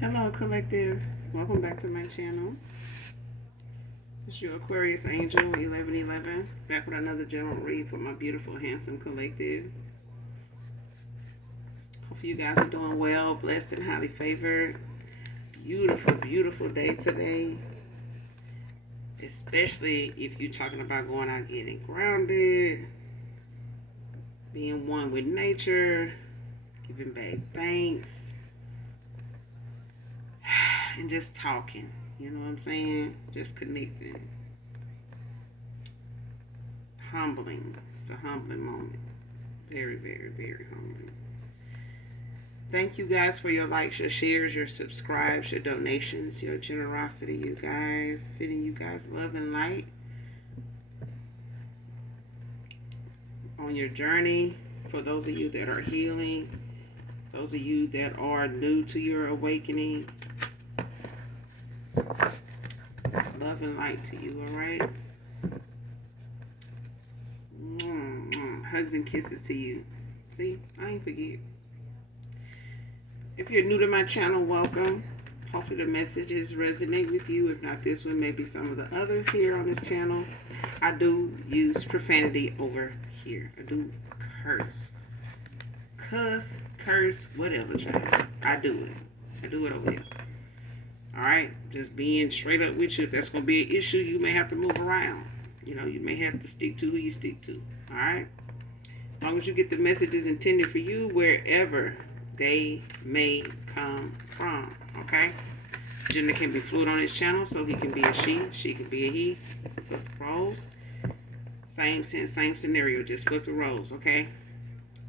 Hello, collective. Welcome back to my channel. It's your Aquarius Angel 1111, back with another general read for my beautiful, handsome collective. Hope you guys are doing well, blessed, and highly favored. Beautiful, beautiful day today. Especially if you're talking about going out getting grounded, being one with nature, giving back thanks, and just talking. You know what I'm saying? Just connecting. Humbling. It's a humbling moment. Very, very, very humbling. Thank you guys for your likes, your shares, your subscribes, your donations, your generosity, you guys. Sending you guys love and light on your journey. For those of you that are healing, those of you that are new to your awakening, love and light to you, all right? Hugs and kisses to you. See, I ain't forget. If you're new to my channel, welcome. Hopefully the messages resonate with you. If not this one, maybe some of the others here on this channel. I do use profanity over here. I do curse. Cuss, curse, whatever, child. I do it. I do it over here. Alright? Just being straight up with you. If that's going to be an issue, you may have to move around. You know, you may have to stick to who you stick to. Alright? As long as you get the messages intended for you wherever they may come from. Okay? Gender can be fluid on this channel, so he can be a she can be a he. Flip the roles. Same sense, same scenario, just flip the roles, okay?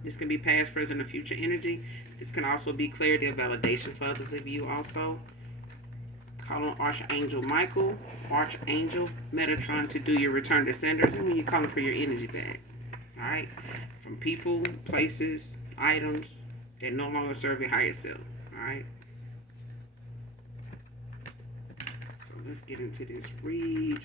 This can be past, present, or future energy. This can also be clarity or validation for others of you also. Call on Archangel Michael, Archangel Metatron to do your return to senders, and when you're calling for your energy back. Alright? From people, places, items that no longer serve your higher self. Alright? So let's get into this read.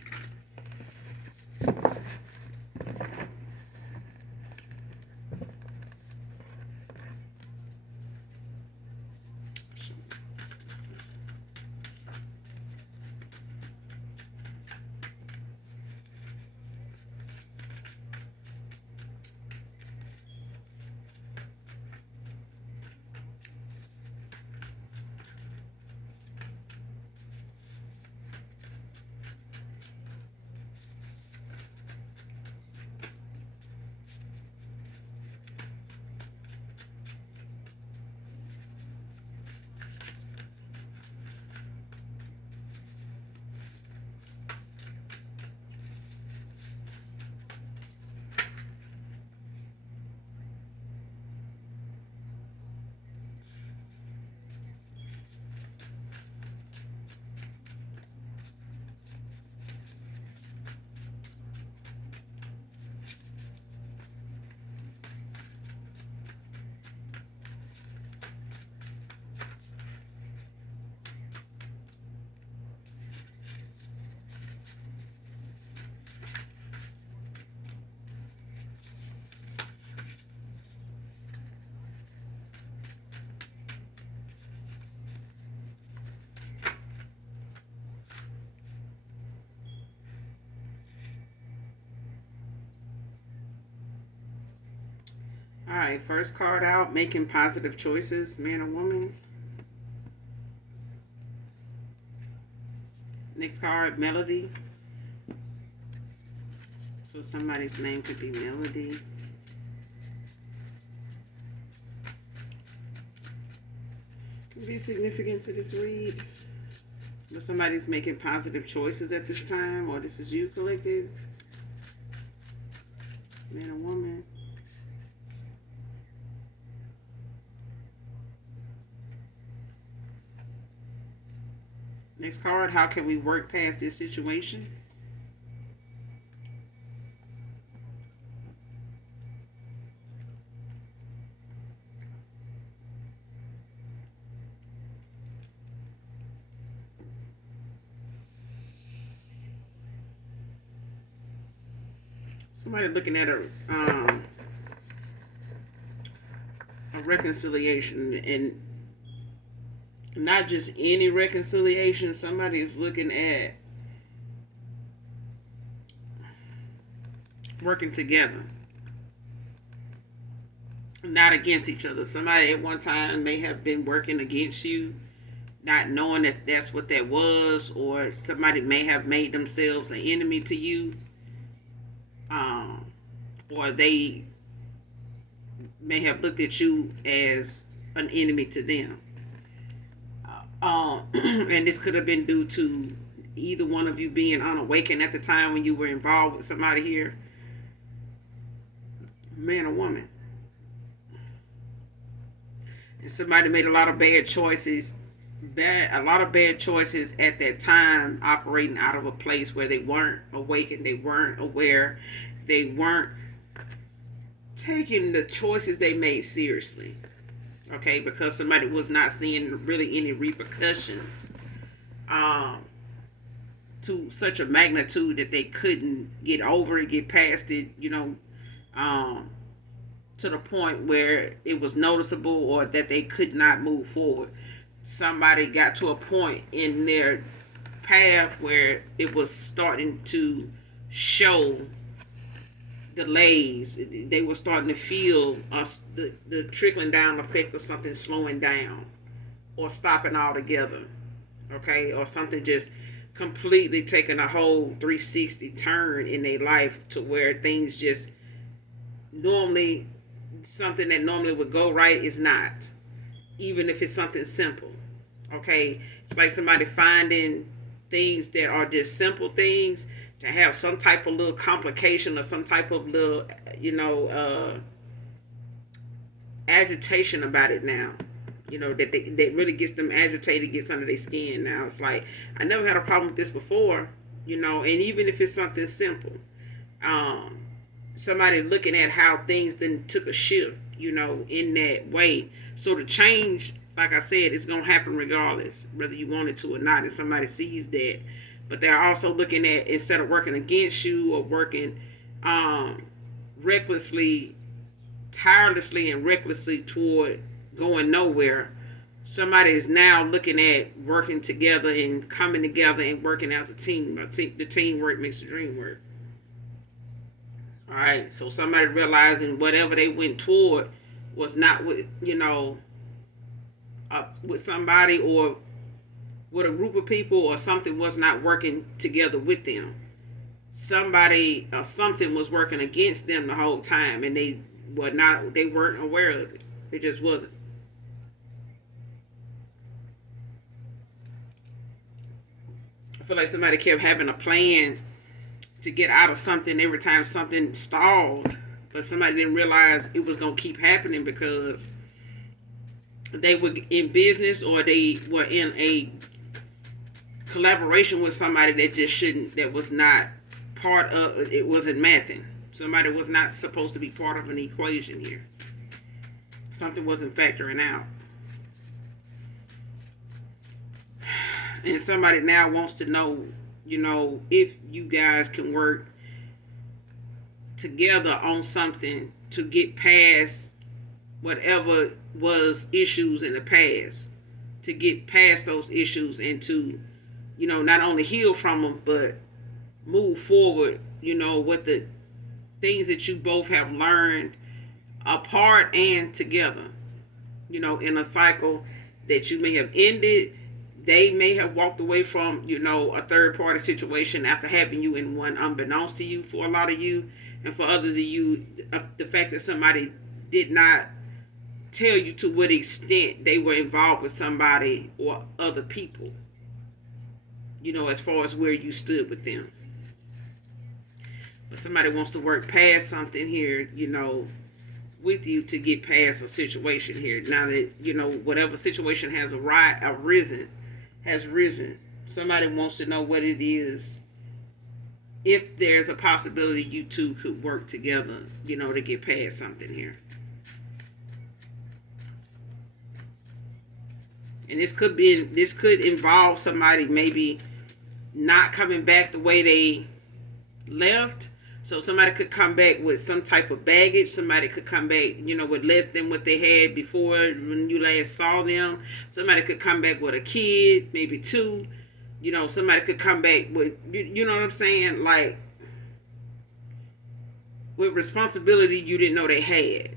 Alright, first card out, making positive choices, man or woman. Next card, melody. So somebody's name could be Melody. Could be significant to this read. But somebody's making positive choices at this time, or this is you, collective. Man or woman. Next card, how can we work past this situation? Somebody looking at a reconciliation, and Not just any reconciliation. Somebody is looking at working together, not against each other. Somebody at one time may have been working against you, not knowing that that's what that was, or somebody may have made themselves an enemy to you, or they may have looked at you as an enemy to them. And this could have been due to either one of you being unawakened at the time when you were involved with somebody here, man or woman. And somebody made a lot of bad choices, a lot of bad choices at that time, operating out of a place where they weren't awakened, they weren't aware, they weren't taking the choices they made seriously. Okay, because somebody was not seeing really any repercussions to such a magnitude that they couldn't get over it, get past it, to the point where it was noticeable or that they could not move forward. Somebody got to a point in their path where it was starting to show delays. They were starting to feel the trickling down effect of something slowing down or stopping altogether, okay, or something just completely taking a whole 360 turn in their life to where things just normally, something that normally would go right is not, even if it's something simple. Okay, it's like somebody finding things that are just simple things to have some type of little complication or some type of little, agitation about it now. That really gets them agitated, gets under their skin now. It's like, I never had a problem with this before, and even if it's something simple, somebody looking at how things then took a shift, in that way. So the change, like I said, it's going to happen regardless, whether you want it to or not, and somebody sees that. But they're also looking at, instead of working against you or working recklessly, tirelessly and recklessly toward going nowhere, somebody is now looking at working together and coming together and working as a team. I think the teamwork makes the dream work. All right, so somebody realizing whatever they went toward was not with, with somebody or with a group of people, or something was not working together with them. Somebody or something was working against them the whole time, and they weren't aware of it. It just wasn't. I feel like somebody kept having a plan to get out of something every time something stalled, but somebody didn't realize it was going to keep happening because they were in business or they were in a collaboration with somebody that was not part of it, wasn't mathing. Somebody was not supposed to be part of an equation here. Something wasn't factoring out. And somebody now wants to know, if you guys can work together on something to get past whatever was issues in the past, to get past those issues and to, not only heal from them, but move forward, with the things that you both have learned apart and together, in a cycle that you may have ended. They may have walked away from, a third party situation after having you in one, unbeknownst to you for a lot of you. And for others of you, the fact that somebody did not tell you to what extent they were involved with somebody or other people, as far as where you stood with them. But somebody wants to work past something here, with you to get past a situation here. Now that, whatever situation has risen. Somebody wants to know what it is. If there's a possibility you two could work together, to get past something here. And this could involve somebody maybe not coming back the way they left. So somebody could come back with some type of baggage. Somebody could come back, with less than what they had before when you last saw them. Somebody could come back with a kid, maybe two. Somebody could come back with, you know what I'm saying? Like, with responsibility you didn't know they had.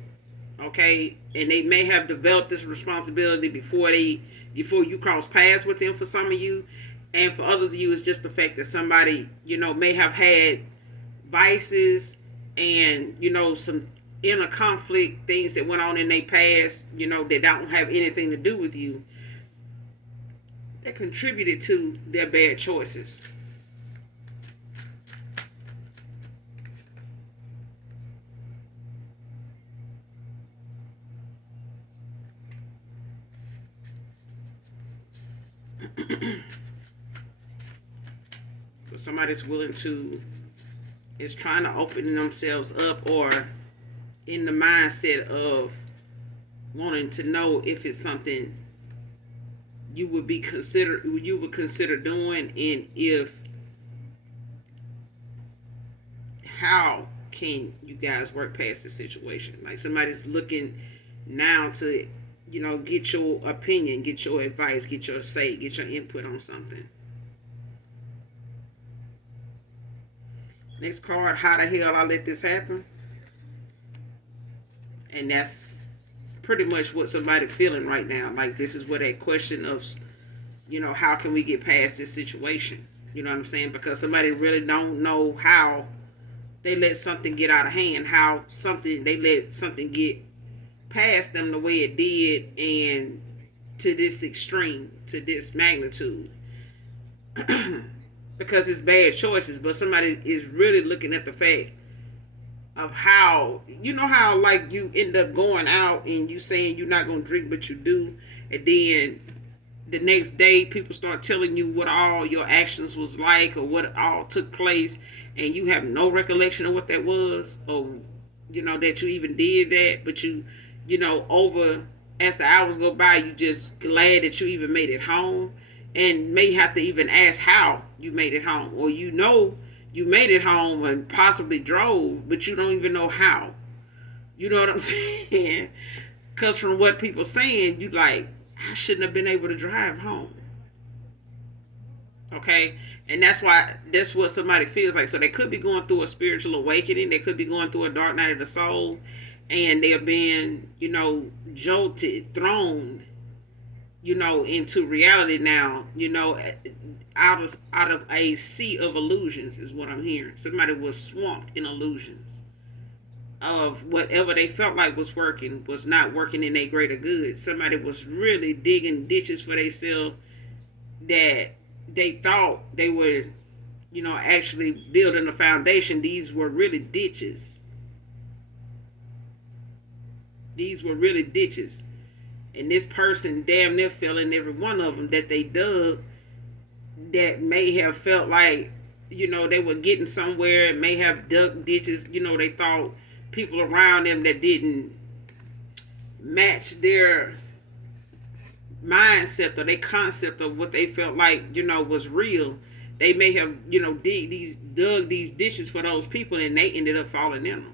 Okay? And they may have developed this responsibility before you cross paths with them for some of you. And for others of you, it's just the fact that somebody, may have had vices and, some inner conflict, things that went on in their past, that don't have anything to do with you, that contributed to their bad choices. But somebody's willing to, is trying to open themselves up, or in the mindset of wanting to know if it's something you would consider doing, and if, how can you guys work past the situation? Like, somebody's looking now to, get your opinion, get your advice, get your say, get your input on something. Next card, how the hell I let this happen? And that's pretty much what somebody's feeling right now. Like, this is where that question of, how can we get past this situation? You know what I'm saying? Because somebody really don't know how they let something get out of hand, they let something get past them the way it did, and to this extreme, to this magnitude. Because it's bad choices, but somebody is really looking at the fact of how, how, like, you end up going out and you saying you're not going to drink, but you do, and then the next day people start telling you what all your actions was like, or what all took place, and you have no recollection of what that was, or that you even did that. But over, as the hours go by, you just glad that you even made it home, and may have to even ask how you made it home, or you made it home and possibly drove, but you don't even know how. You know what I'm saying? Because from what people saying, you like, I shouldn't have been able to drive home. Okay? And that's what somebody feels like. So they could be going through a spiritual awakening. They could be going through a dark night of the soul. And they are being, jolted, thrown, into reality now, out of a sea of illusions is what I'm hearing. Somebody was swamped in illusions of whatever they felt like was working was not working in their greater good. Somebody was really digging ditches for themselves that they thought they were, actually building a foundation. These were really ditches. And this person damn near fell in every one of them that they dug, that may have felt like, they were getting somewhere, and may have dug ditches, they thought people around them that didn't match their mindset or their concept of what they felt like, was real. They may have, dug these ditches for those people, and they ended up falling in them.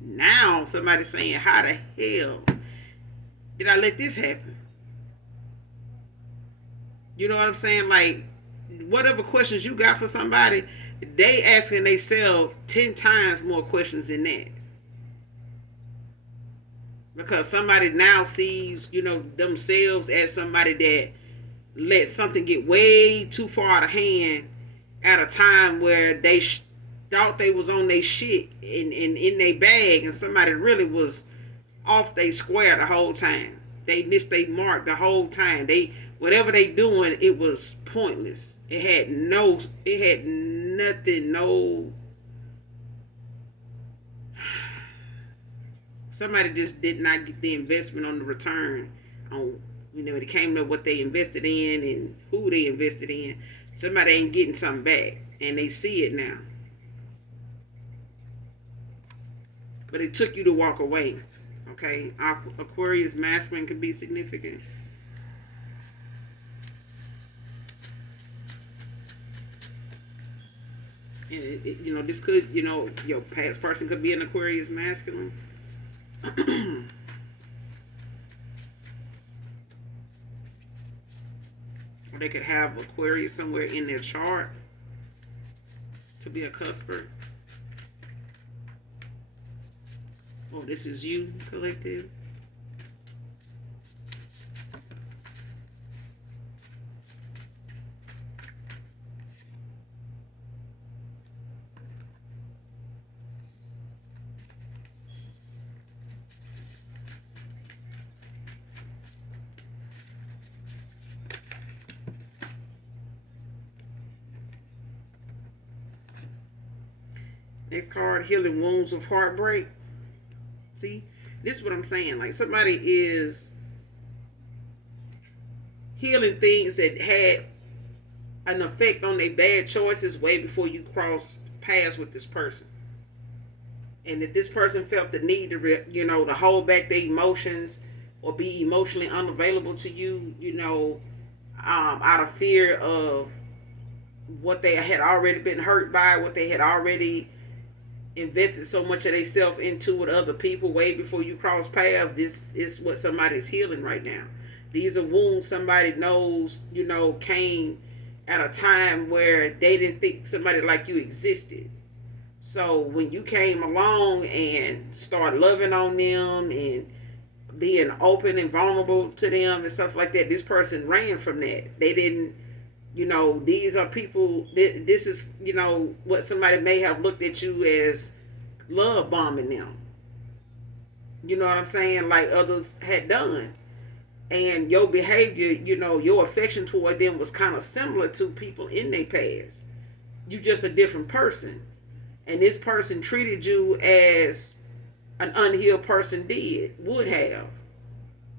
Now somebody's saying, how the hell did I let this happen? You know what I'm saying? Like, whatever questions you got for somebody, they asking themselves 10 times more questions than that. Because somebody now sees, themselves as somebody that let something get way too far out of hand at a time where they thought they was on their shit in their bag, and somebody really was off they square the whole time. They missed their mark the whole time. Whatever they doing, it was pointless. It had nothing, no. Somebody just did not get the investment on the return on, when it came to what they invested in and who they invested in. Somebody ain't getting something back, and they see it now. But it took you to walk away. Okay, Aquarius masculine can be significant. And this could, your past person could be an Aquarius masculine. Or they could have Aquarius somewhere in their chart. Could be a cusper. Oh, this is you, collective. Next card, healing wounds of heartbreak. See, this is what I'm saying. Like, somebody is healing things that had an effect on their bad choices way before you cross paths with this person. And if this person felt the need to, to hold back their emotions or be emotionally unavailable to you, out of fear of what they had already been hurt by, what they had already invested so much of themselves into with other people way before you cross paths, this is what somebody's healing right now. These are wounds somebody knows, came at a time where they didn't think somebody like you existed. So when you came along and started loving on them and being open and vulnerable to them and stuff like that, this person ran from that. They didn't, these are people, this is, what somebody may have looked at you as love bombing them. You know what I'm saying? Like others had done. And your behavior, your affection toward them was kind of similar to people in their past. You just a different person. And this person treated you as an unhealed person would have.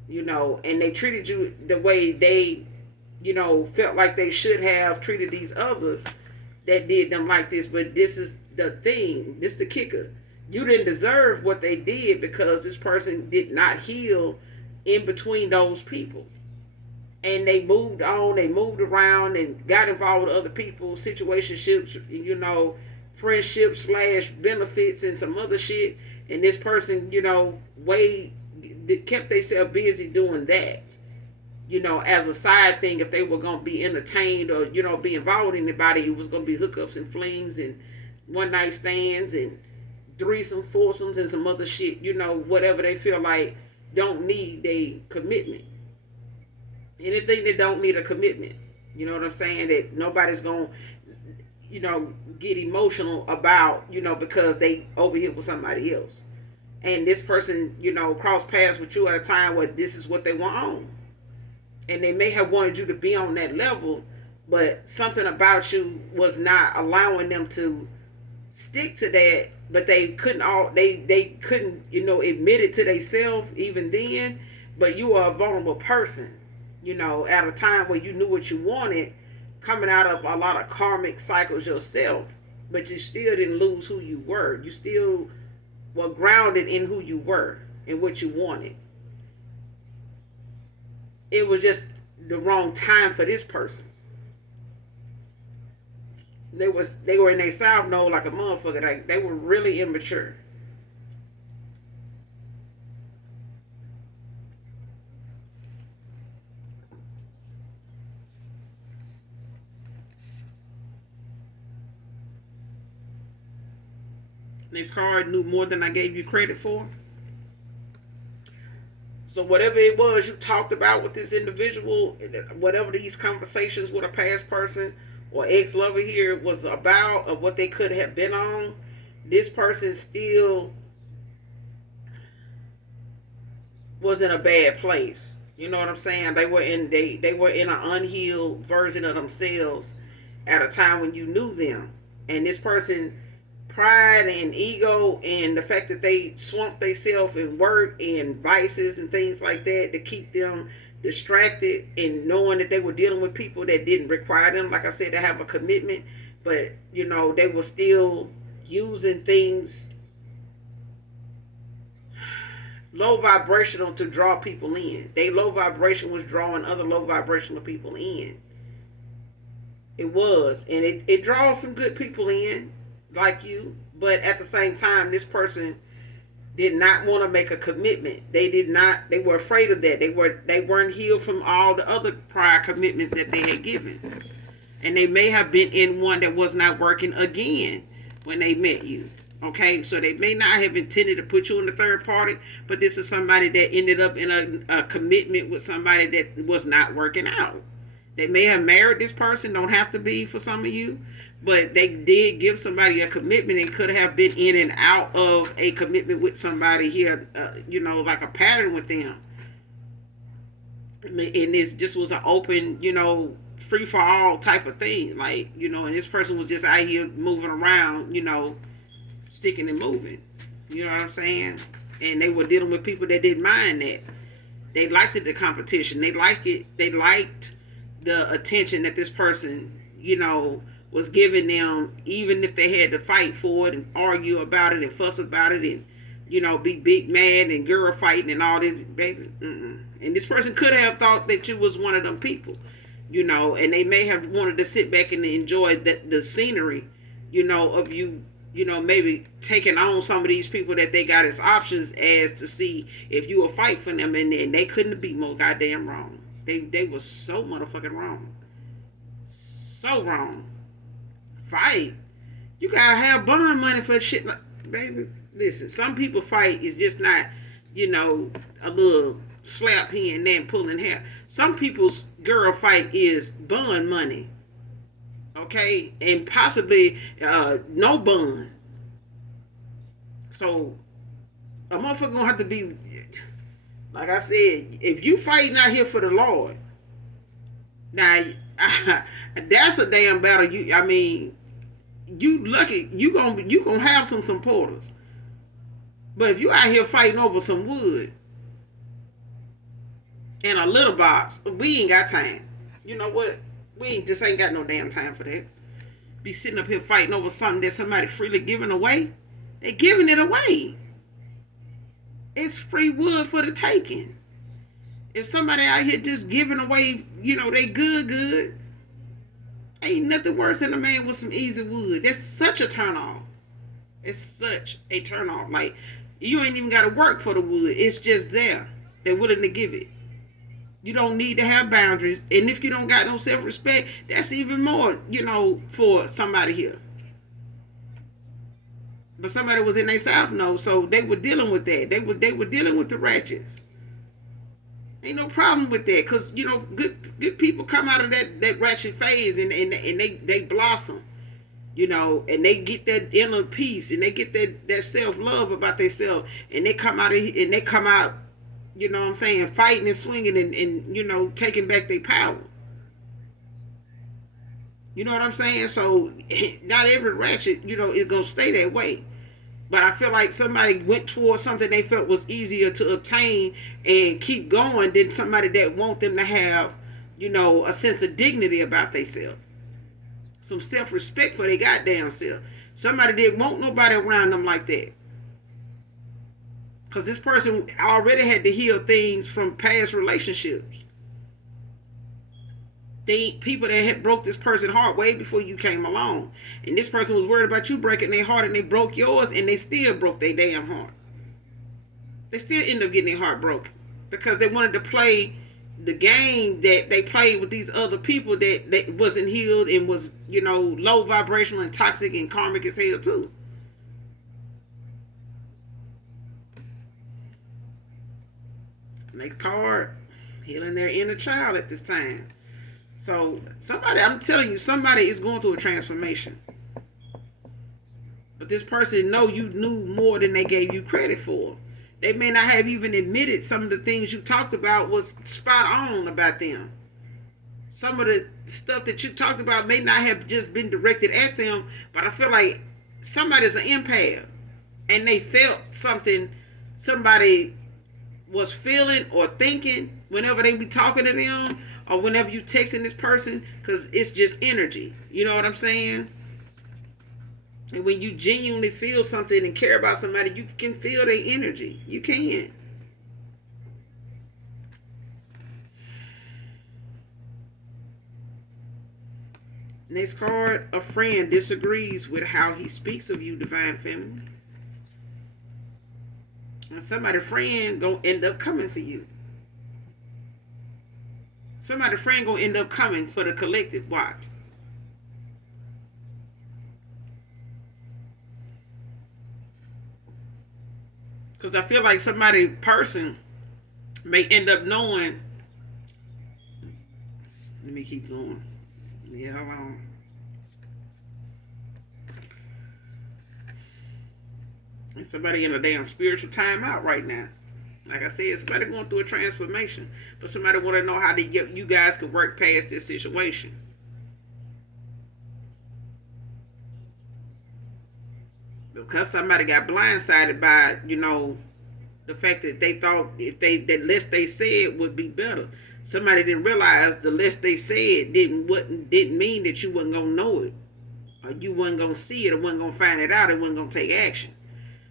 And they treated you the way they, felt like they should have treated these others that did them like this. But this is the thing. This is the kicker. You didn't deserve what they did because this person did not heal in between those people. And they moved on, they moved around and got involved with other people, situationships, friendships / benefits and some other shit. And this person, kept themselves busy doing that. As a side thing, if they were going to be entertained or, be involved with anybody, it was going to be hookups and flings and one night stands and threesome, foursomes and some other shit, whatever they feel like don't need a commitment. Anything that don't need a commitment, you know what I'm saying, that nobody's going to, get emotional about, because they over here with somebody else. And this person, crossed paths with you at a time where this is what they want on. And they may have wanted you to be on that level, but something about you was not allowing them to stick to that. But they couldn't they couldn't, admit it to themselves even then. But you are a vulnerable person, at a time where you knew what you wanted, coming out of a lot of karmic cycles yourself, but you still didn't lose who you were. You still were grounded in who you were and what you wanted. It was just the wrong time for this person. They were in their south node like a motherfucker. Like they were really immature. Next card, knew more than I gave you credit for. So whatever it was you talked about with this individual, whatever these conversations with a past person or ex-lover here was about, or what they could have been on, this person still was in a bad place. You know what I'm saying? They were in an unhealed version of themselves at a time when you knew them. And this person, pride and ego and the fact that they swamped themselves in work and vices and things like that to keep them distracted, and knowing that they were dealing with people that didn't require them, like I said, to have a commitment, but they were still using things low vibrational to draw people in. They low vibration was drawing other low vibrational people in. It was, and it draws some good people in. like you, but at the same time, this person did not want to make a commitment. They did not. They were afraid of that. They weren't healed from all the other prior commitments that they had given, and they may have been in one that was not working again when they met you. Okay, so they may not have intended to put you in the third party, but this is somebody that ended up in a commitment with somebody that was not working out. They may have married this person, don't have to be for some of you, but they did give somebody a commitment and could have been in and out of a commitment with somebody here, like a pattern with them. And this just was an open, free for all type of thing. Like, and this person was just out here moving around, sticking and moving. You know what I'm saying? And they were dealing with people that didn't mind that. They liked the competition. They liked it. They liked the attention that this person, was giving them, even if they had to fight for it and argue about it and fuss about it and, be big mad and girl fighting and all this, baby. And this person could have thought that you was one of them people, and they may have wanted to sit back and enjoy the scenery, of you, maybe taking on some of these people that they got as options as to see if you will fight for them, and they couldn't be more goddamn wrong. They were so motherfucking wrong. So wrong. Fight. You gotta have bond money for shit like, baby, listen, some people fight is just not, a little slap here and there and pulling hair. Some people's girl fight is bond money. Okay? And possibly no bond. So a motherfucker gonna have to be, like I said, if you fighting out here for the Lord, now that's a damn battle. You lucky you gonna have some supporters. But if you out here fighting over some wood and a little box, we ain't got time. You know what? We just ain't got no damn time for that. Be sitting up here fighting over something that somebody freely giving away. They giving it away. It's free wood for the taking. If somebody out here just giving away, they good, ain't nothing worse than a man with some easy wood. That's such a turn off. It's such a turn off. Like, you ain't even got to work for the wood. It's just there. They're willing to give it. You don't need to have boundaries. And if you don't got no self-respect, that's even more, for somebody here. But somebody was in their South Node, so they were dealing with that. They were dealing with the ratchets. Ain't no problem with that, because good people come out of that ratchet phase and they blossom, and they get that inner peace and they get that self-love about themselves, and they come out what I'm saying, fighting and swinging and taking back their power. You know what I'm saying? So not every ratchet, is gonna stay that way. But I feel like somebody went towards something they felt was easier to obtain and keep going than somebody that want them to have, a sense of dignity about themselves. Some self-respect for their goddamn self. Somebody didn't want nobody around them like that. Because this person already had to heal things from past relationships. People that had broke this person's heart way before you came along. And this person was worried about you breaking their heart, and they broke yours, and they still broke their damn heart. They still end up getting their heart broken because they wanted to play the game that they played with these other people that wasn't healed and was, low vibrational and toxic and karmic as hell too. Next card, healing their inner child at this time. So I'm telling you, somebody is going through a transformation. But this person you knew more than they gave you credit for. They may not have even admitted some of the things you talked about was spot on about them. Some of the stuff that you talked about may not have just been directed at them, but I feel like somebody's an empath and they felt something somebody was feeling or thinking whenever they be talking to them, or whenever you texting this person, because it's just energy. You know what I'm saying? And when you genuinely feel something and care about somebody, you can feel their energy. You can. Next card, a friend disagrees with how he speaks of you, divine feminine. And somebody friend gonna end up coming for you. Somebody friend gonna end up coming for the collective. Watch. Because I feel like somebody person may end up knowing. Let me keep going. Yeah, and somebody in a damn spiritual timeout right now. Like I said, somebody going through a transformation, but somebody want to know how you guys can work past this situation. Because somebody got blindsided by, the fact that they thought if that less they said would be better. Somebody didn't realize the less they said didn't mean that you wasn't gonna know it, or you wasn't gonna see it, or wasn't gonna find it out, and wasn't gonna take action.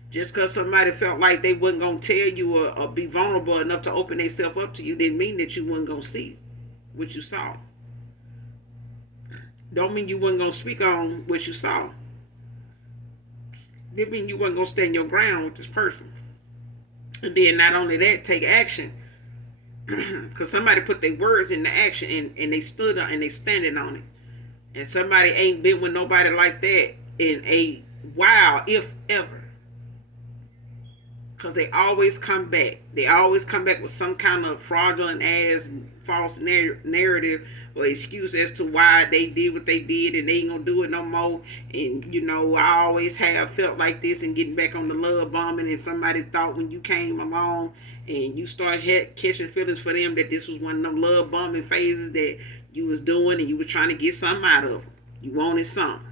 Just because somebody felt like they wasn't gonna tell you or be vulnerable enough to open themselves up to you didn't mean that you wasn't gonna see what you saw. Don't mean you wasn't gonna speak on what you saw. Didn't mean you wasn't gonna stand your ground with this person. And then not only that, take action. Because somebody put their words into action and they stood on and they standing on it. And somebody ain't been with nobody like that in a while, if ever. Because they always come back. They always come back with some kind of fraudulent ass false narrative or excuse as to why they did what they did and they ain't gonna do it no more. And I always have felt like this, and getting back on the love bombing, and somebody thought when you came along and you started catching feelings for them that this was one of them love bombing phases that you was doing, and you was trying to get something out of them. You wanted something.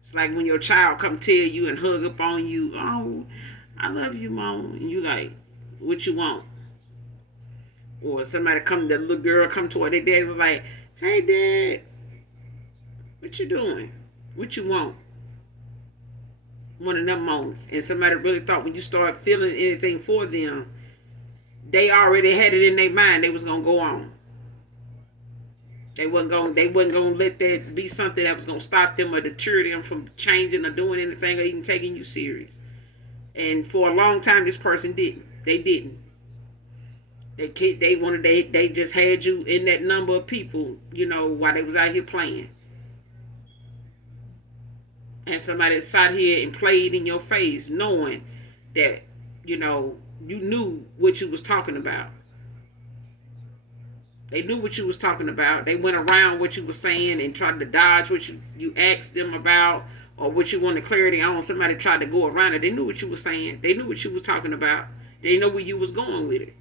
It's like when your child come tell you and hug up on you, oh, I love you, Mom. And you like, what you want? Or somebody the little girl come toward their dad, was like, hey, Dad, what you doing? What you want? One of them moments. And somebody really thought when you start feeling anything for them, they already had it in their mind they was going to go on. They wasn't gonna let that be something that was going to stop them or deter them from changing or doing anything or even taking you serious. And for a long time, this person didn't. They didn't. They just had you in that number of people, while they was out here playing. And somebody sat here and played in your face, knowing that, you knew what you was talking about. They knew what you was talking about. They went around what you was saying and tried to dodge what you asked them about, or what you wanted clarity on. Somebody tried to go around it. They knew what you were saying. They knew what you was talking about. They know where you was going with it.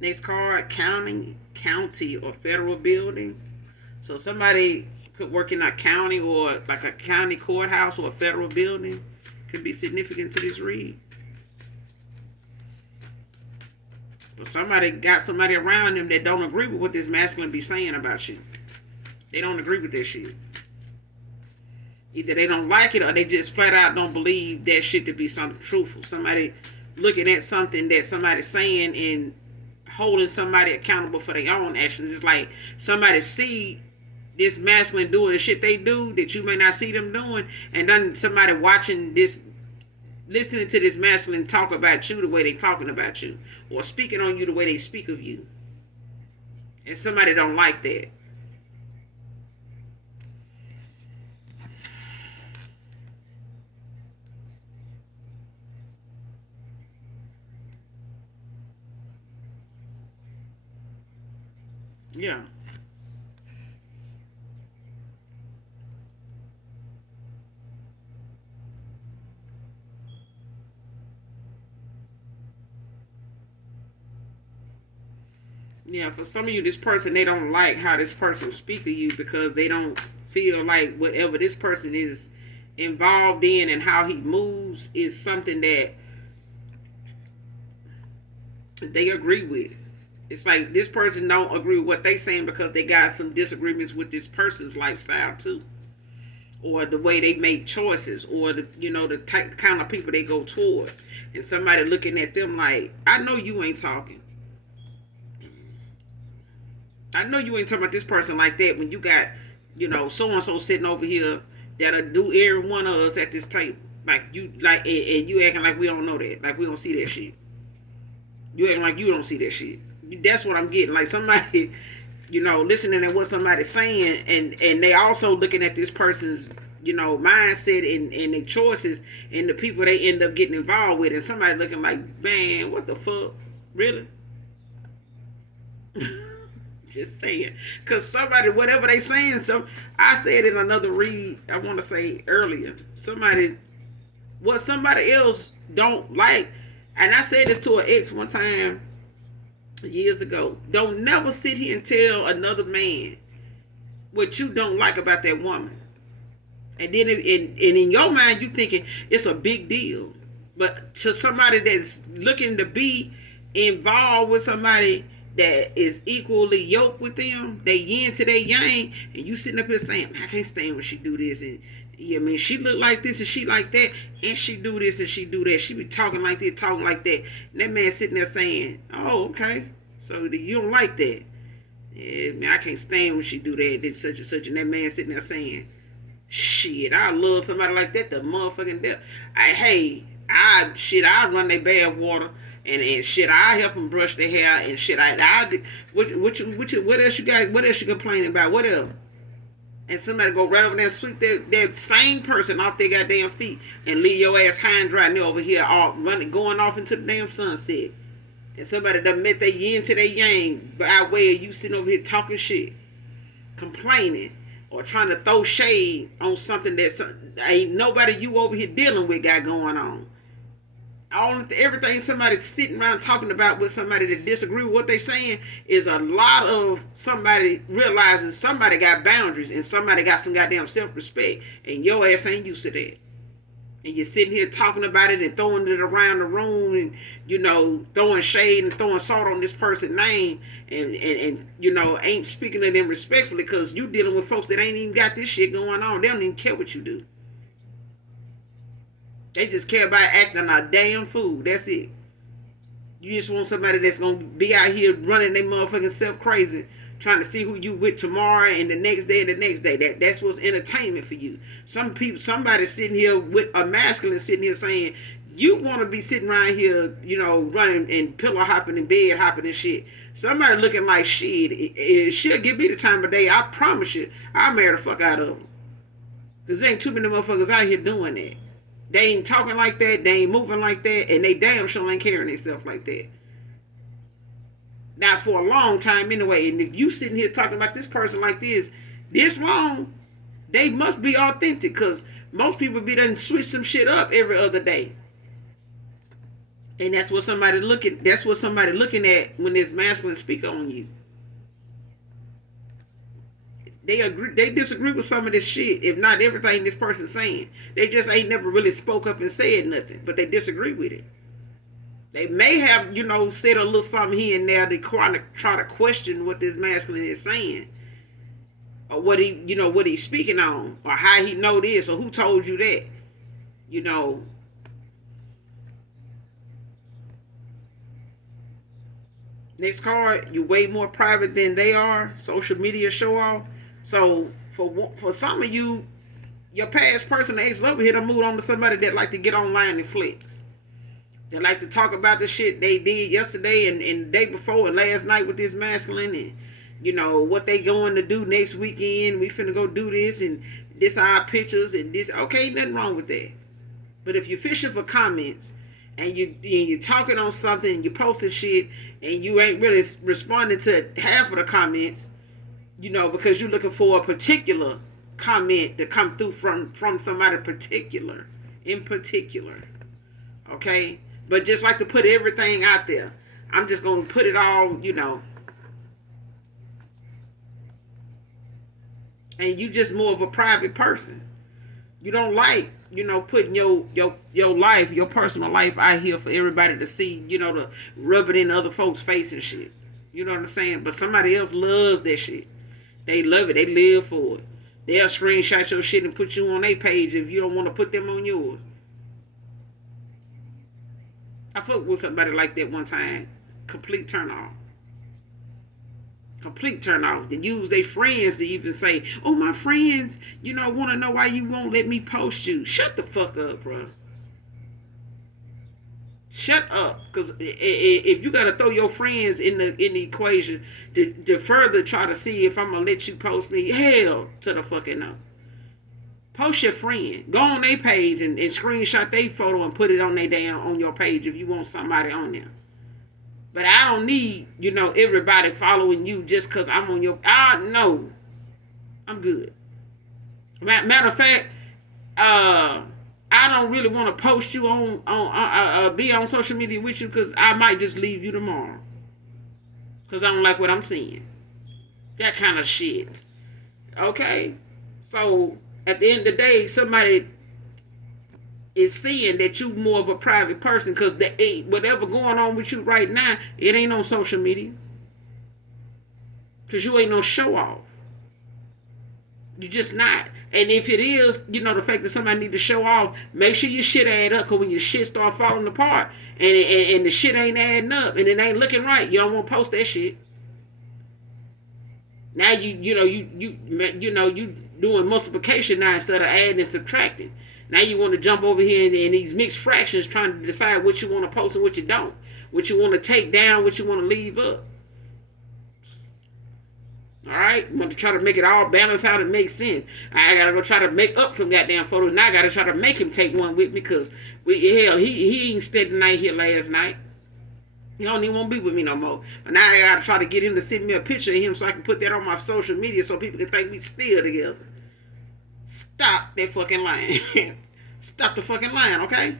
Next card, county or federal building. So somebody could work in a county or like a county courthouse or a federal building. Could be significant to this read. But somebody got somebody around them that don't agree with what this masculine be saying about you. They don't agree with that shit. Either they don't like it or they just flat out don't believe that shit to be something truthful. Somebody looking at something that somebody's saying and holding somebody accountable for their own actions. It's like somebody see this masculine doing the shit they do that you may not see them doing, and then somebody watching this, listening to this masculine talk about you the way they talking about you, or speaking on you the way they speak of you. And somebody don't like that. Yeah. Yeah, for some of you, this person, they don't like how this person speak of you because they don't feel like whatever this person is involved in and how he moves is something that they agree with. It's like this person don't agree with what they saying because they got some disagreements with this person's lifestyle too. or the way they make choices, or the the type kind of people they go toward, and somebody looking at them like, I know you ain't talking. I know you ain't talking about this person like that when you got, so and so sitting over here that'll do every one of us at this table. Like you like and you acting like we don't know that. Like we don't see that shit. You acting like you don't see that shit. That's what I'm getting. Like somebody, listening to what somebody's saying, and they also looking at this person's, mindset and their choices and the people they end up getting involved with, and somebody looking like, man, what the fuck, really? Just saying, cause somebody, whatever they saying, I said in another read, I want to say earlier, what somebody else don't like, and I said this to an ex one time years ago. Don't never sit here and tell another man what you don't like about that woman, and then in your mind you thinking it's a big deal, but to somebody that's looking to be involved with somebody that is equally yoked with them, they yin to their yang, and you sitting up here saying, I can't stand when she do this, and yeah, I mean, she look like this and she like that, and she do this and she do that, she be talking like this, talking like that, and that man sitting there saying, oh, okay, so you don't like that. Yeah, man, I can't stand when she do that, this such and such, and that man sitting there saying, shit, I love somebody like that, the motherfucking death. I run their bath water, and shit, I help them brush their hair, and shit, what else you got? What else you complaining about? What else? And somebody go right over there and sweep that same person off their goddamn feet and leave your ass high and dry, and they're over here all running, going off into the damn sunset. And somebody done met their yin to their yang by way of you sitting over here talking shit, complaining, or trying to throw shade on something that ain't nobody you over here dealing with got going on. Everything somebody's sitting around talking about with somebody that disagree with what they saying is a lot of somebody realizing somebody got boundaries and somebody got some goddamn self-respect, and your ass ain't used to that. And you're sitting here talking about it and throwing it around the room, and throwing shade and throwing salt on this person's name, and ain't speaking to them respectfully, because you dealing with folks that ain't even got this shit going on. They don't even care what you do. They just care about acting a damn fool. That's it. You just want somebody that's going to be out here running their motherfucking self crazy, trying to see who you with tomorrow and the next day and the next day. That's what's entertainment for you. Somebody sitting here with a masculine sitting here saying, you want to be sitting around here, running and pillow hopping and bed hopping and shit. Somebody looking like shit. She'll give me the time of day. I promise you, I'll marry the fuck out of them. Because there ain't too many motherfuckers out here doing that. They ain't talking like that, they ain't moving like that, and they damn sure ain't carrying themselves like that. Not for a long time anyway. And if you sitting here talking about this person like this long, they must be authentic, because most people be done switch some shit up every other day. And that's what somebody looking at when this masculine speak on you. They disagree with some of this shit, if not everything this person's saying. They just ain't never really spoke up and said nothing, but they disagree with it. They may have, said a little something here and there to try to question what this masculine is saying, or what he's speaking on, or how he know this, or who told you that. Next card, you way more private than they are. Social media show off. So for some of you, your past person, the ex-lover here, done moved on to somebody that like to get online and flex. They like to talk about the shit they did yesterday and the day before and last night with this masculine, and what they going to do next weekend. We finna go do this, and this our pictures, and this. Okay, nothing wrong with that. But if you're fishing for comments and you're talking on something and you're posting shit and you ain't really responding to half of the comments, because you're looking for a particular comment to come through from somebody in particular. Okay? But just like to put everything out there. I'm just going to put it all, And you just more of a private person. You don't like, putting your life, your personal life out here for everybody to see, to rub it in other folks' face and shit. You know what I'm saying? But somebody else loves that shit. They love it. They live for it. They'll screenshot your shit and put you on their page if you don't want to put them on yours. I fucked with somebody like that one time. Complete turn off. Complete turn off. They use their friends to even say, oh, my friends, want to know why you won't let me post you. Shut the fuck up, bro. Shut up. Because if you got to throw your friends in the equation to further try to see if I'm going to let you post me, hell to the fucking no. Post your friend. Go on their page and screenshot their photo and put it on your page if you want somebody on there. But I don't need, everybody following you just because I'm on your... No. I'm good. Matter of fact, I don't really want to post you be on social media with you because I might just leave you tomorrow. Because I don't like what I'm seeing. That kind of shit. Okay? So, at the end of the day, somebody is seeing that you more of a private person because whatever going on with you right now, it ain't on social media. Because you ain't no show off. You just not. And if it is, the fact that somebody need to show off, make sure your shit add up. Because when your shit start falling apart and the shit ain't adding up and it ain't looking right, you don't want to post that shit. Now you doing multiplication now instead of adding and subtracting. Now you want to jump over here in these mixed fractions trying to decide what you want to post and what you don't. What you want to take down, what you want to leave up. Alright? Want to try to make it all balance out and make sense. I gotta go try to make up some goddamn photos. Now I gotta try to make him take one with me because he ain't stayed the night here last night. He don't even want to be with me no more. And now I gotta try to get him to send me a picture of him so I can put that on my social media so people can think we still together. Stop that fucking lying. Stop the fucking lying, okay?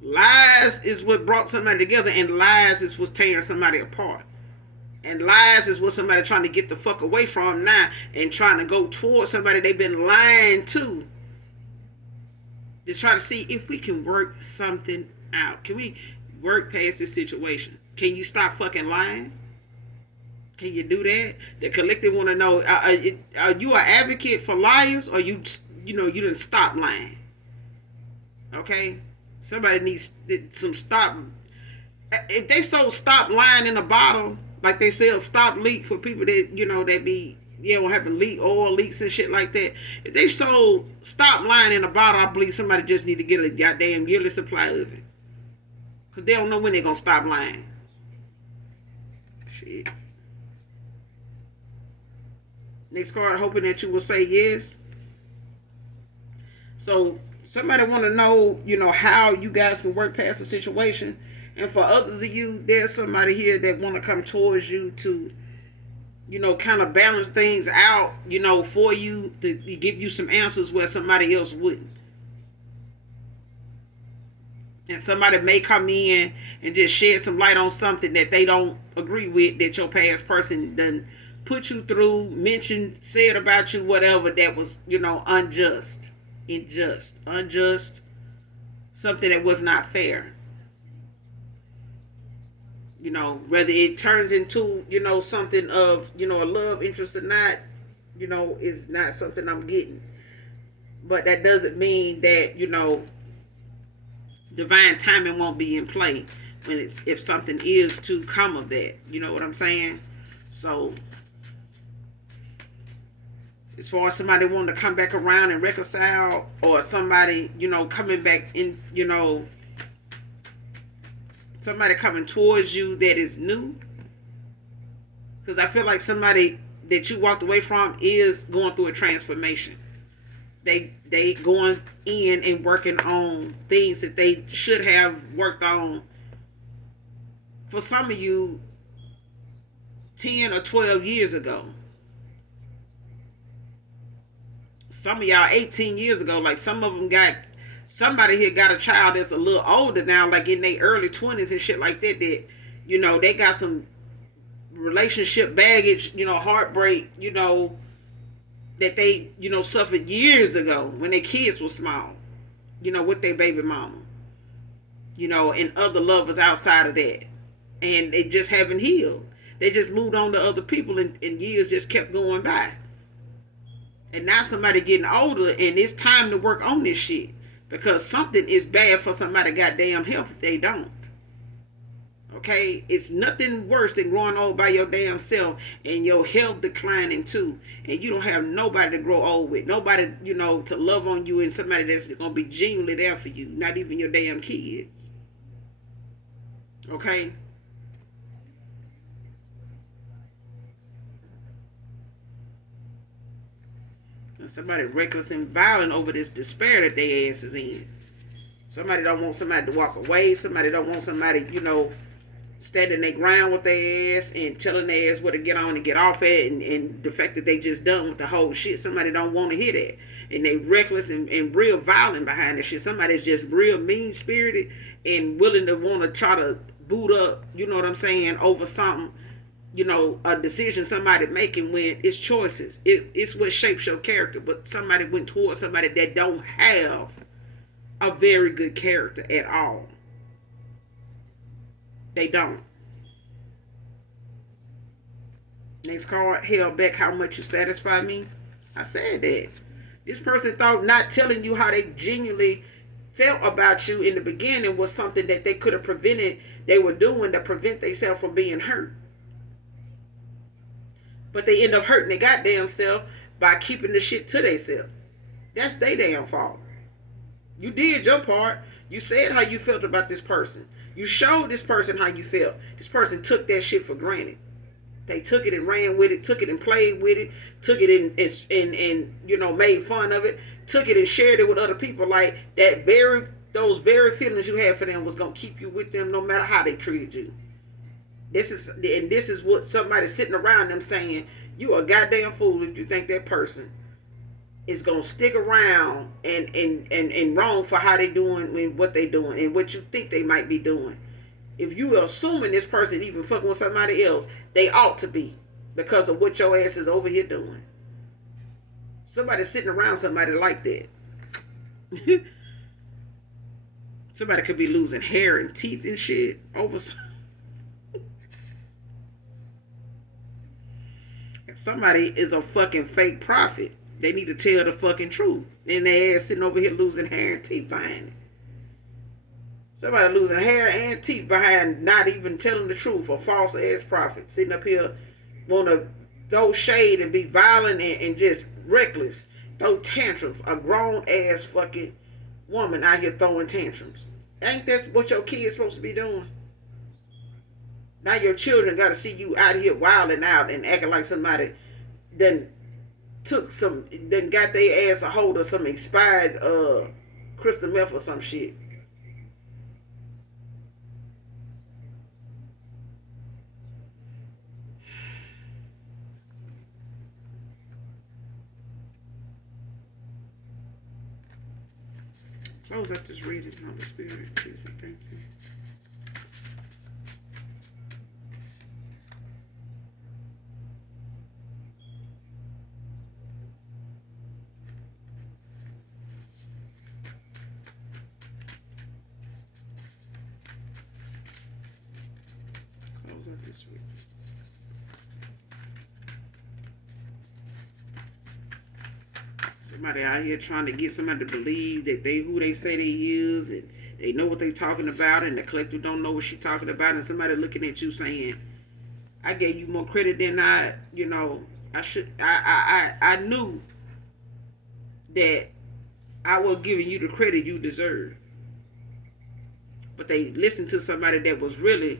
Lies is what brought somebody together, and lies is what's tearing somebody apart. And lies is what somebody trying to get the fuck away from now and trying to go towards somebody they've been lying to. Just try to see if we can work something out. Can we work past this situation? Can you stop fucking lying? Can you do that? The collective want to know, are you an advocate for liars or you didn't stop lying? Okay? Somebody needs some stop. If they sold stop lying in a bottle, like they sell stop leak for people that, that be, what happened, leak, oil leaks and shit like that. If they sold stop lying in a bottle, I believe somebody just need to get a goddamn yearly supply of it. Because they don't know when they're going to stop lying. Shit. Next card, hoping that you will say yes. So, somebody want to know, how you guys can work past the situation. And for others of you, there's somebody here that want to come towards you to, kind of balance things out, for you, to give you some answers where somebody else wouldn't. And somebody may come in and just shed some light on something that they don't agree with, that your past person done put you through, mentioned, said about you, whatever, that was, unjust, something that was not fair. Whether it turns into, something of, a love interest or not, is not something I'm getting. But that doesn't mean that, divine timing won't be in play if something is to come of that. You know what I'm saying? So, as far as somebody wanting to come back around and reconcile, or somebody, coming back in, somebody coming towards you that is new. Because I feel like somebody that you walked away from is going through a transformation. They going in and working on things that they should have worked on. For some of you, 10 or 12 years ago. Some of y'all 18 years ago. Like some of them somebody here got a child that's a little older now, like in their early 20s and shit like that, they got some relationship baggage, heartbreak, that they, suffered years ago when their kids were small, with their baby mama, and other lovers outside of that. And they just haven't healed. They just moved on to other people and years just kept going by. And now somebody getting older and it's time to work on this shit. Because something is bad for somebody goddamn health if they don't. Okay? It's nothing worse than growing old by your damn self and your health declining too. And you don't have nobody to grow old with. Nobody, to love on you, and somebody that's going to be genuinely there for you. Not even your damn kids. Okay? And somebody reckless and violent over this despair that their ass is in. Somebody don't want somebody to walk away. Somebody don't want somebody, standing their ground with their ass and telling their ass where to get on and get off at, and the fact that they just done with the whole shit. Somebody don't want to hear that. And they reckless and real violent behind this shit. Somebody's just real mean-spirited and willing to want to try to boot up, you know what I'm saying, over something, a decision somebody making when it's choices. It's what shapes your character. But somebody went towards somebody that don't have a very good character at all. They don't. Next card, held back how much you satisfy me. I said that. This person thought not telling you how they genuinely felt about you in the beginning was something that they could have prevented, they were doing to prevent themselves from being hurt. But they end up hurting their goddamn self by keeping the shit to themselves. That's their damn fault. You did your part. You said how you felt about this person. You showed this person how you felt. This person took that shit for granted. They took it and ran with it, took it and played with it, took it and made fun of it, took it and shared it with other people. Like those very feelings you had for them was gonna keep you with them no matter how they treated you. This is what somebody sitting around them saying, you a goddamn fool if you think that person is gonna stick around and wrong for how they doing and what they doing and what you think they might be doing. If you are assuming this person even fucking with somebody else, they ought to be, because of what your ass is over here doing. Somebody sitting around somebody like that. Somebody could be losing hair and teeth and shit over. Somebody is a fucking fake prophet. They need to tell the fucking truth. And their ass sitting over here losing hair and teeth behind it. Somebody losing hair and teeth behind not even telling the truth. A false ass prophet sitting up here want to throw shade and be violent and just reckless. Throw tantrums. A grown ass fucking woman out here throwing tantrums. Ain't that what your kids supposed to be doing? Now your children got to see you out here wilding out and acting like somebody got their ass a hold of some expired crystal meth or some shit. Close up this reading on the spirit, please and thank you. Close up this reading. Somebody out here trying to get somebody to believe that they who they say they is, and they know what they talking about, and the collective don't know what she talking about, and somebody looking at you saying, I gave you more credit than I should. I knew that I was giving you the credit you deserve. But they listened to somebody that was really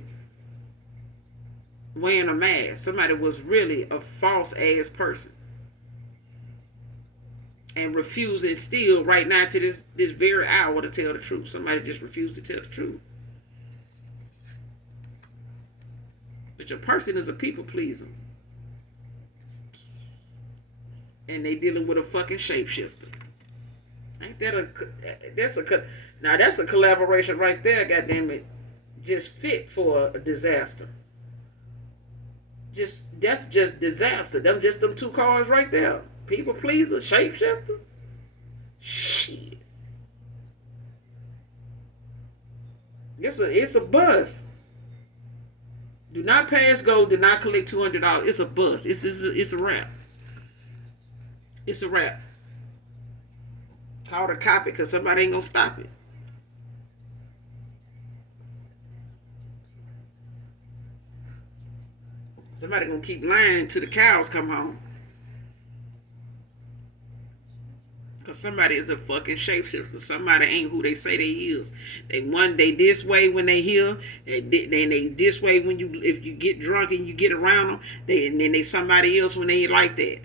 wearing a mask. Somebody was really a false ass person. And refusing still right now to this very hour to tell the truth. Somebody just refused to tell the truth. But your person is a people pleaser. And they dealing with a fucking shapeshifter. Ain't that that's a collaboration right there, goddamn it. Just fit for a disaster. That's just disaster. Them two cards right there. People pleaser, shapeshifter. Shit. It's a bust. Do not pass go. Do not collect $200. It's a bust. It's a wrap. It's a wrap. Call it a copy because somebody ain't gonna stop it. Somebody gonna keep lying until the cows come home. Cause somebody is a fucking shapeshifter. Somebody ain't who they say they is. They this way when they here. They this way when if you get drunk and you get around them. And then they somebody else when they ain't like that.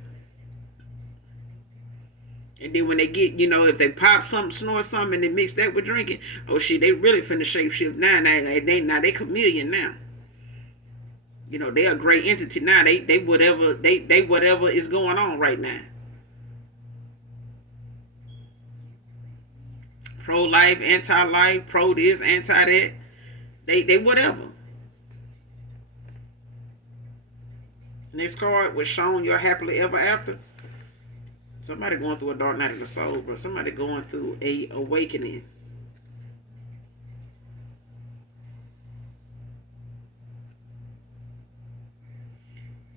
And then when they get, if they pop something, snort something, and they mix that with drinking, oh shit, they really finna shapeshift now. Now they chameleon now. They a great entity now. They whatever is going on right now. Pro-life, anti-life, pro this, anti-that. They whatever. Next card was shown your happily ever after. Somebody going through a dark night of the soul, but somebody going through a awakening.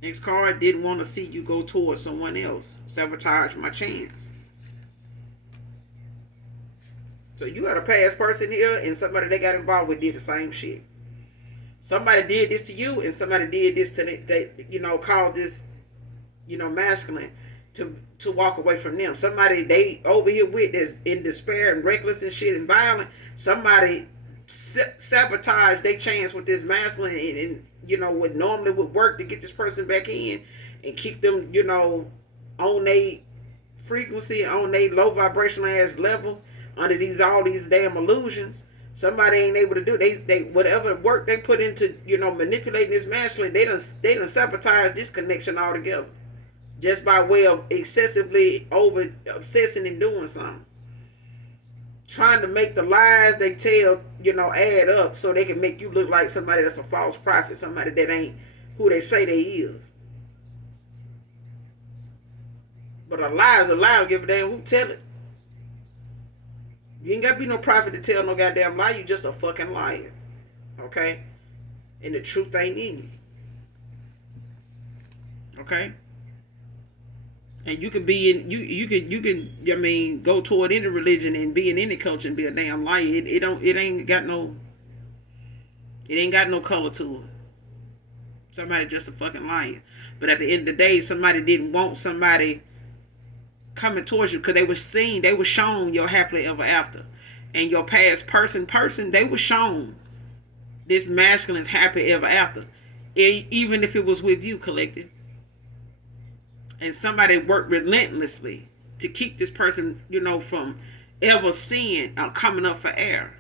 Next card, didn't want to see you go towards someone else. Sabotage my chance. So you got a past person here, and somebody they got involved with did the same shit. Somebody did this to you, and somebody did this to they caused this, masculine to walk away from them. Somebody they over here with that's in despair and reckless and shit and violent. Somebody sabotage their chance with this masculine and what normally would work to get this person back in and keep them, on their frequency, on their low vibrational ass level under all these damn illusions. Somebody ain't able to do they whatever work they put into manipulating this masculine. They done sabotage this connection altogether, just by way of excessively over obsessing and doing something, trying to make the lies they tell add up so they can make you look like somebody that's a false prophet, somebody that ain't who they say they is. But a lie is a lie. Don't give a damn who tell it. You ain't got to be no prophet to tell no goddamn lie. You just a fucking liar. Okay? And the truth ain't in you. Okay? And you can be in you can go toward any religion and be in any culture and be a damn liar. It ain't got no color to it. Somebody just a fucking liar. But at the end of the day, somebody didn't want somebody coming towards you because they were shown your happily ever after. And your past person, they were shown this masculine's happy ever after. Even if it was with you, collective. And somebody worked relentlessly to keep this person, from ever seeing coming up for air.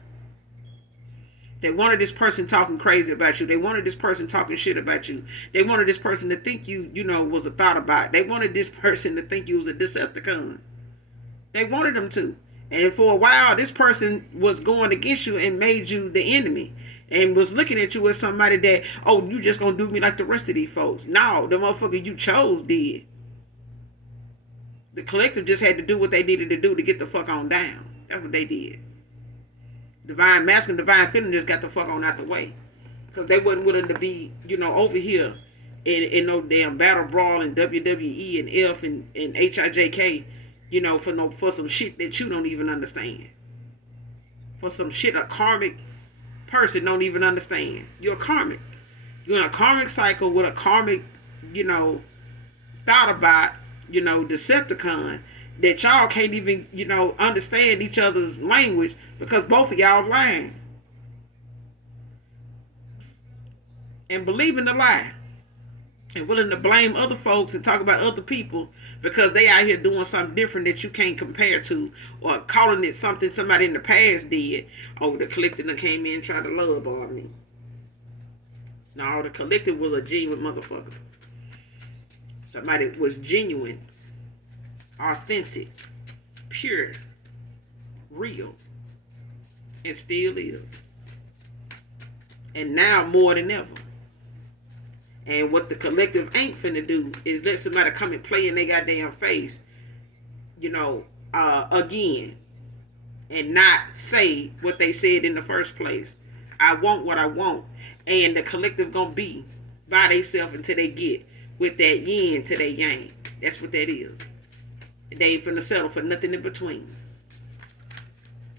They wanted this person talking crazy about you. They wanted this person talking shit about you. They wanted this person to think you, was a thought about. They wanted this person to think you was a Decepticon. They wanted them to. And for a while, this person was going against you and made you the enemy. And was looking at you as somebody that, oh, you just gonna do me like the rest of these folks. No, the motherfucker you chose did. The collective just had to do what they needed to do to get the fuck on down. That's what they did. Divine masculine, divine feminine just got the fuck on out the way. Because they wasn't willing to be, over here in no damn battle brawl and WWE and F and HIJK, for some shit that you don't even understand. For some shit a karmic person don't even understand. You're a karmic. You're in a karmic cycle with a karmic, thought about, Decepticon that y'all can't even, understand each other's language because both of y'all lying. And believing the lie. And willing to blame other folks and talk about other people because they out here doing something different that you can't compare to, or calling it something somebody in the past did. Oh, the collective that came in and tried to love on me. No, the collective was a genuine motherfucker. Somebody was genuine, authentic, pure, real, and still is. And now more than ever. And what the collective ain't finna do is let somebody come and play in their goddamn face, again. And not say what they said in the first place. I want what I want. And the collective gonna be by themselves until they get with that yin to their yang. That's what that is. They ain't finna settle for nothing in between.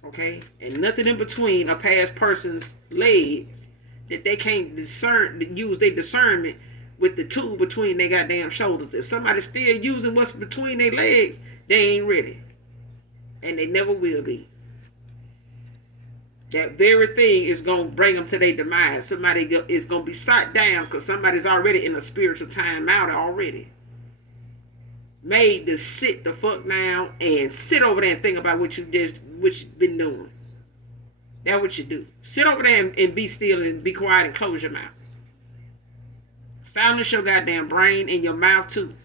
Okay? And nothing in between a past person's legs that they can't use their discernment with the tool between their goddamn shoulders. If somebody's still using what's between their legs, they ain't ready. And they never will be. That very thing is going to bring them to their demise. Somebody is going to be sat down because somebody's already in a spiritual timeout already. Made to sit the fuck down and sit over there and think about what you've been doing. That's what you do. Sit over there and be still and be quiet and close your mouth. Silence your goddamn brain and your mouth too.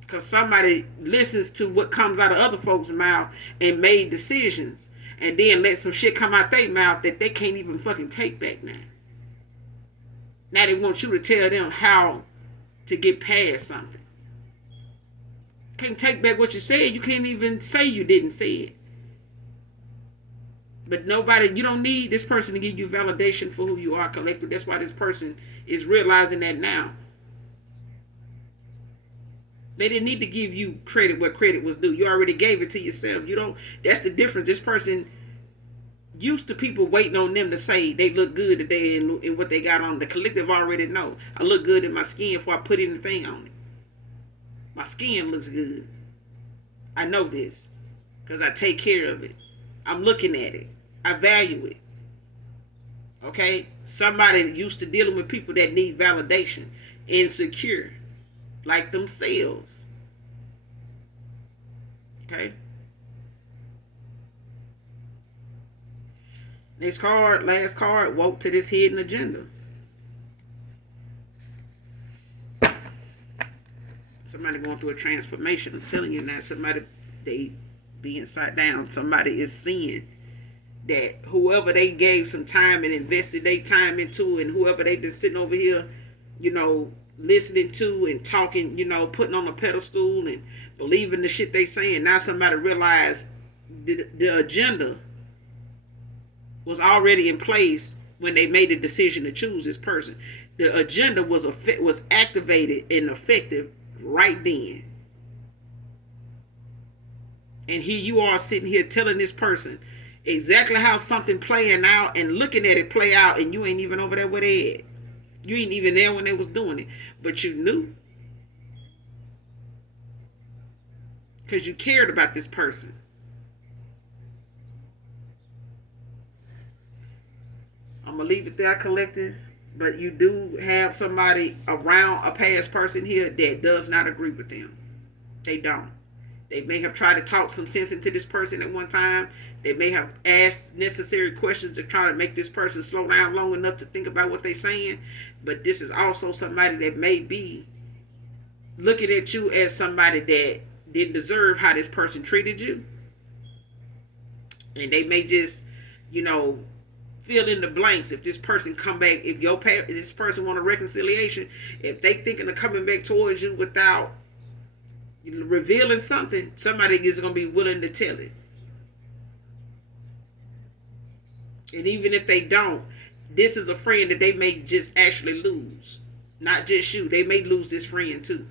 Because somebody listens to what comes out of other folks' mouth and made decisions. And then let some shit come out their mouth that they can't even fucking take back now. Now they want you to tell them how to get past something. Can't take back what you said. You can't even say you didn't say it. But you don't need this person to give you validation for who you are, collective. That's why this person is realizing that now. They didn't need to give you credit where credit was due. You already gave it to yourself. That's the difference. This person used to people waiting on them to say they look good today and what they got on. The collective already know. I look good in my skin before I put anything on it. My skin looks good. I know this because I take care of it. I'm looking at it. I value it. Okay? Somebody used to dealing with people that need validation, insecure, like themselves. Okay? Next card, last card, woke to this hidden agenda. Somebody going through a transformation. I'm telling you now, they being sat down. Somebody is seeing that whoever they gave some time and invested their time into, and whoever they been sitting over here, listening to and talking, putting on a pedestal and believing the shit they saying. Now somebody realized the agenda was already in place when they made the decision to choose this person. The agenda was activated and effective right then. And here you are sitting here telling this person exactly how something playing out and looking at it play out, and you ain't even over there where they at. You ain't even there when they was doing it, but you knew because you cared about this person. I'm gonna leave it there, collective. But you do have somebody around a past person here that does not agree with them. They don't. They may have tried to talk some sense into this person at one time. They may have asked necessary questions to try to make this person slow down long enough to think about what they're saying. But this is also somebody that may be looking at you as somebody that didn't deserve how this person treated you. And they may just, fill in the blanks. If this person come back, if this person want a reconciliation, if they thinking of coming back towards you without revealing something, somebody is going to be willing to tell it. And even if they don't, this is a friend that they may just actually lose. Not just you. They may lose this friend too.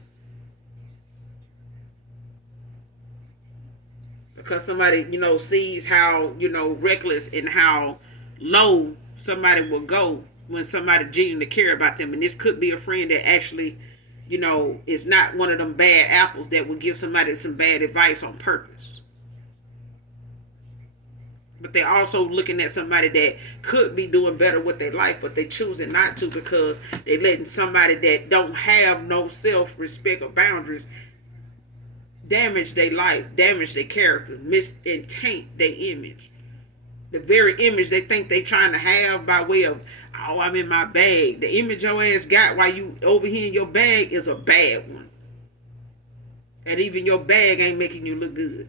Because somebody, sees how, reckless and how low somebody will go when somebody genuinely care about them. And this could be a friend that actually, is not one of them bad apples that will give somebody some bad advice on purpose. But they're also looking at somebody that could be doing better with their life, but they choosing not to because they're letting somebody that don't have no self-respect or boundaries damage their life, damage their character, and taint their image. The very image they think they trying to have by way of, oh, I'm in my bag. The image your ass got while you over here in your bag is a bad one. And even your bag ain't making you look good.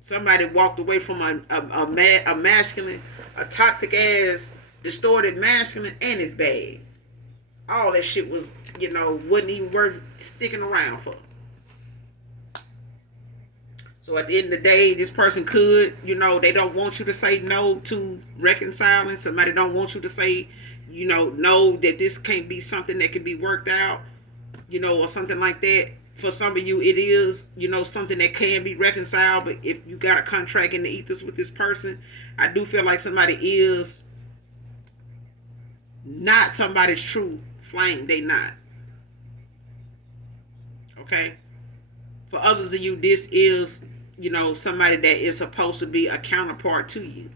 Somebody walked away from a masculine, a toxic ass, distorted masculine and his bag. All that shit was, wasn't even worth sticking around for. So at the end of the day, this person could, they don't want you to say no to reconciling. Somebody don't want you to say, no, that this can't be something that can be worked out, or something like that. For some of you, it is, something that can be reconciled. But if you got a contract in the ethers with this person, I do feel like somebody is not somebody's true flame. They not. Okay? For others of you, this is, somebody that is supposed to be a counterpart to you.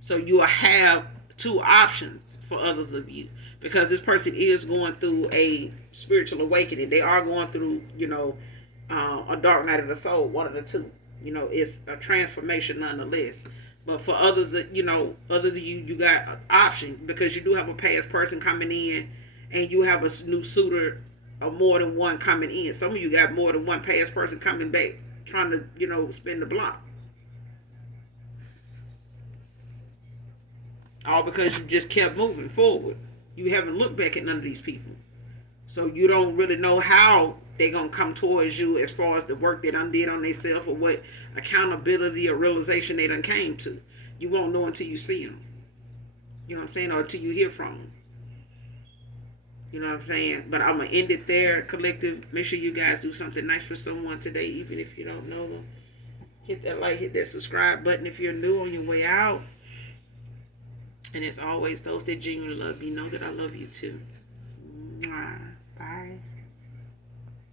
So you will have two options for others of you, because this person is going through a spiritual awakening. They are going through, a dark night of the soul, one of the two. It's a transformation nonetheless. But for others, others of you, you got an option, because you do have a past person coming in, and you have a new suitor, or more than one coming in. Some of you got more than one past person coming back, trying to spin the block. All because you just kept moving forward. You haven't looked back at none of these people. So you don't really know how they're going to come towards you as far as the work they done did on themselves, or what accountability or realization they done came to. You won't know until you see them. You know what I'm saying? Or until you hear from them. You know what I'm saying? But I'm going to end it there, collective. Make sure you guys do something nice for someone today, even if you don't know them. Hit that like, hit that subscribe button if you're new on your way out. And as always, those that genuinely love you, know that I love you too.